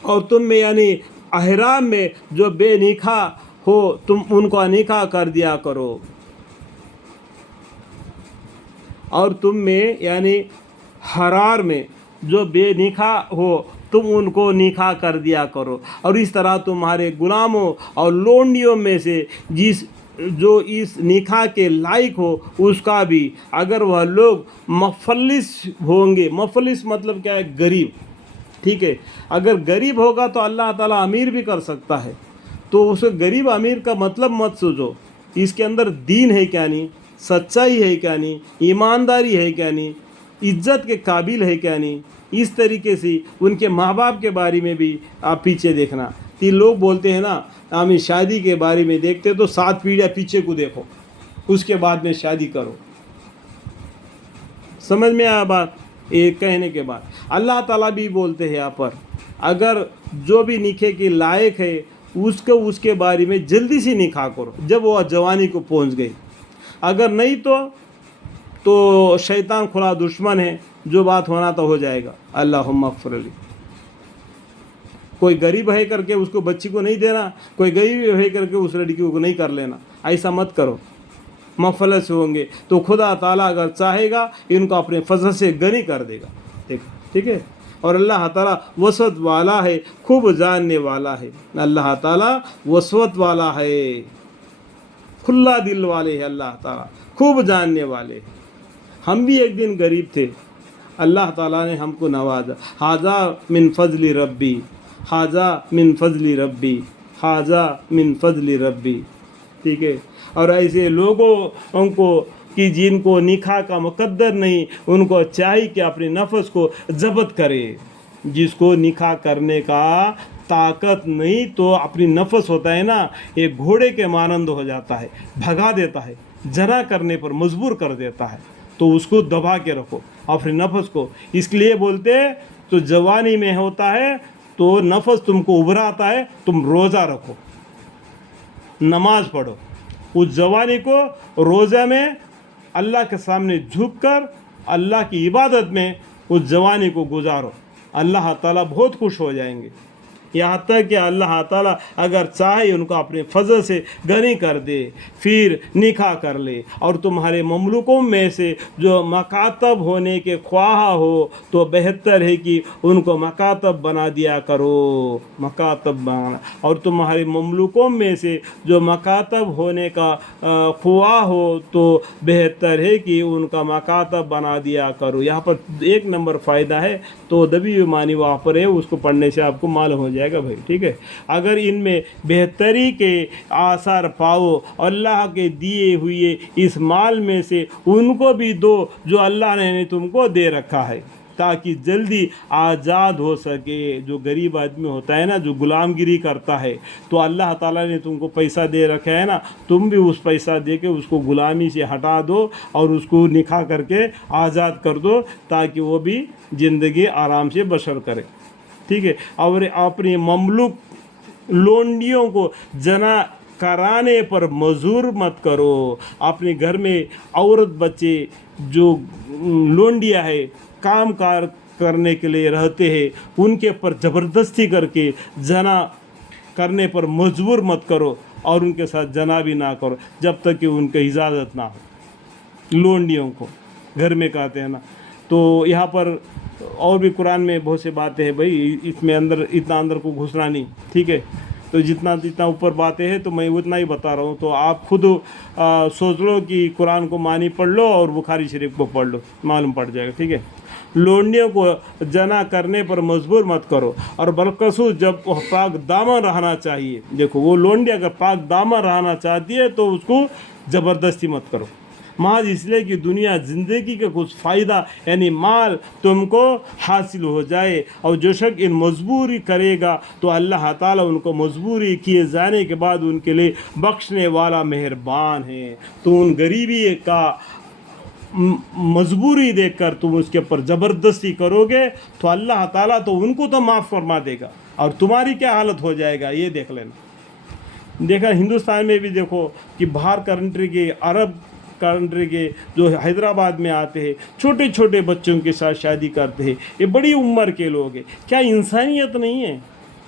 اور تم میں یعنی احرام میں جو بے نکاح ہو تم ان کو نکاح کر دیا کرو، اور تم میں یعنی حرار میں جو بے نکاح ہو تم ان کو نکاح کر دیا کرو، اور اس طرح تمہارے غلاموں اور لونڈیوں میں سے جو اس نکاح کے لائق ہو اس کا بھی، اگر وہ لوگ مفلس ہوں گے، مفلس مطلب کیا ہے؟ غریب، ٹھیک ہے، اگر غریب ہوگا تو اللہ تعالیٰ امیر بھی کر سکتا ہے، تو اس غریب امیر کا مطلب مت سوچو، اس کے اندر دین ہے کیا نہیں، سچائی ہے کیا نہیں، ایمانداری ہے کیا نہیں، عزت کے قابل ہے کیا نہیں. اس طریقے سے ان کے ماں باپ کے بارے میں بھی آپ پیچھے دیکھنا. یہ لوگ بولتے ہیں نا ہمیں شادی کے بارے میں دیکھتے تو 7 پیڑھیاں پیچھے کو دیکھو، اس کے بعد میں شادی کرو. سمجھ میں آیا بات؟ یہ کہنے کے بعد اللہ تعالیٰ بھی بولتے ہیں یہاں پر، اگر جو بھی نکاح کے لائق ہے اس کے بارے میں جلدی سے نکاح کرو جب وہ جوانی کو پہنچ گئی، اگر نہیں تو شیطان کھلا دشمن ہے، جو بات ہونا تو ہو جائے گا. اللہم اغفر لی. کوئی غریب ہے کر کے اس کو بچی کو نہیں دینا، کوئی غریب ہے کر کے اس لڑکی کو نہیں کر لینا، ایسا مت کرو. مفلس ہوں گے تو خدا تعالیٰ اگر چاہے گا ان کو اپنے فضل سے غنی کر دے گا. ٹھیک ہے. اور اللہ تعالیٰ وسعت والا ہے، خوب جاننے والا ہے. اللہ تعالیٰ وسعت والا ہے، کھلا دل والے ہے. اللہ تعالیٰ خوب جاننے والے ہیں. ہم بھی ایک دن غریب تھے، اللہ تعالیٰ نے ہم کو نوازا. ھذا من فضل ربی، ھذا من فضل ربی، ھذا من فضل ربی. ٹھیک ہے. اور ایسے لوگوں کو کہ جن کو نکاح کا مقدر نہیں، ان کو چاہیے کہ اپنے نفس کو ضبط کرے. جس کو نکاح کرنے کا طاقت نہیں تو اپنی نفس ہوتا ہے نا، ایک گھوڑے کے مانند ہو جاتا ہے، بھگا دیتا ہے، جنا کرنے پر مجبور کر دیتا ہے. تو اس کو دبا کے رکھو اپنے نفس کو. اس لیے بولتے تو جوانی میں ہوتا ہے تو نفس تم کو ابھراتا ہے، تم روزہ رکھو، نماز پڑھو. اس جوانی کو روزہ میں اللہ کے سامنے جھک کر اللہ کی عبادت میں اس جوانی کو گزارو. اللہ تعالیٰ بہت خوش ہو جائیں گے. یہاں تک کہ اللہ تعالیٰ اگر چاہے ان کو اپنے فضل سے غنی کر دے، پھر نکاح کر لے. اور تمہارے مملوکوں میں سے جو مکاتب ہونے کے خواہاں ہو تو بہتر ہے کہ ان کو مکاتب بنا دیا کرو، مکاتب بنا. اور تمہارے مملوکوں میں سے جو مکاتب ہونے کا خواہ ہو تو بہتر ہے کہ ان کا مکاتب بنا دیا کرو. یہاں پر 1 نمبر فائدہ ہے، تو دبی معنی وہاں پر ہے، اس کو پڑھنے سے آپ کو معلوم ہو جائے گا بھائی. ٹھیک ہے. اگر ان میں بہتری کے آثار پاؤ، اللہ کے دیے ہوئے اس مال میں سے ان کو بھی دو جو اللہ نے تم کو دے رکھا ہے، تاکہ جلدی آزاد ہو سکے. جو غریب آدمی ہوتا ہے نا، جو غلام گیری کرتا ہے، تو اللہ تعالیٰ نے تم کو پیسہ دے رکھا ہے نا، تم بھی اس پیسہ دے کے اس کو غلامی سے ہٹا دو اور اس کو نکاح کر کے آزاد کر دو، تاکہ وہ بھی زندگی آرام سے بسر کرے. ٹھیک ہے. اور اپنی مملوک لونڈیوں کو جنا کرانے پر مجبور مت کرو. اپنے گھر میں عورت بچے جو لونڈیاں ہے، کام کار کرنے کے لیے رہتے ہیں، ان کے پر زبردستی کر کے جنا کرنے پر مجبور مت کرو، اور ان کے ساتھ جنا بھی نہ کرو جب تک کہ ان کی اجازت نہ ہو. لونڈیوں کو گھر میں کہتے ہیں نا. تو یہاں پر اور بھی قرآن میں بہت سے باتیں ہیں بھائی، اس میں اتنا اندر کو گھسنا نہیں. ٹھیک ہے. تو جتنا اوپر باتیں ہیں تو میں اتنا ہی بتا رہا ہوں. تو آپ خود سوچ لو کہ قرآن کو معنی پڑھ لو اور بخاری شریف کو پڑھ لو، معلوم پڑ جائے گا. ٹھیک ہے. لونڈیوں کو جنا کرنے پر مجبور مت کرو، اور بالخصوص جب وہ پاک دامن رہنا چاہیے. دیکھو، وہ لونڈی اگر پاک دامن رہنا چاہتی ہے تو اس کو زبردستی مت کرو، محض اس لیے کہ دنیا زندگی کا کچھ فائدہ یعنی مال تم کو حاصل ہو جائے. اور جو شخص ان مجبوری کرے گا تو اللہ تعالیٰ ان کو مجبوری کیے جانے کے بعد ان کے لیے بخشنے والا مہربان ہے. تو ان غریبی کا مجبوری دیکھ کر تم اس کے اوپر زبردستی کرو گے تو اللہ تعالیٰ تو ان کو تو معاف فرما دے گا، اور تمہاری کیا حالت ہو جائے گا یہ دیکھ لینا. دیکھا ہندوستان میں بھی دیکھو کہ باہر کنٹری کے، عرب کنٹری کے جو حیدرآباد میں آتے ہیں، چھوٹے چھوٹے بچوں کے ساتھ شادی کرتے ہیں. یہ بڑی عمر کے لوگ ہیں. کیا انسانیت نہیں ہے؟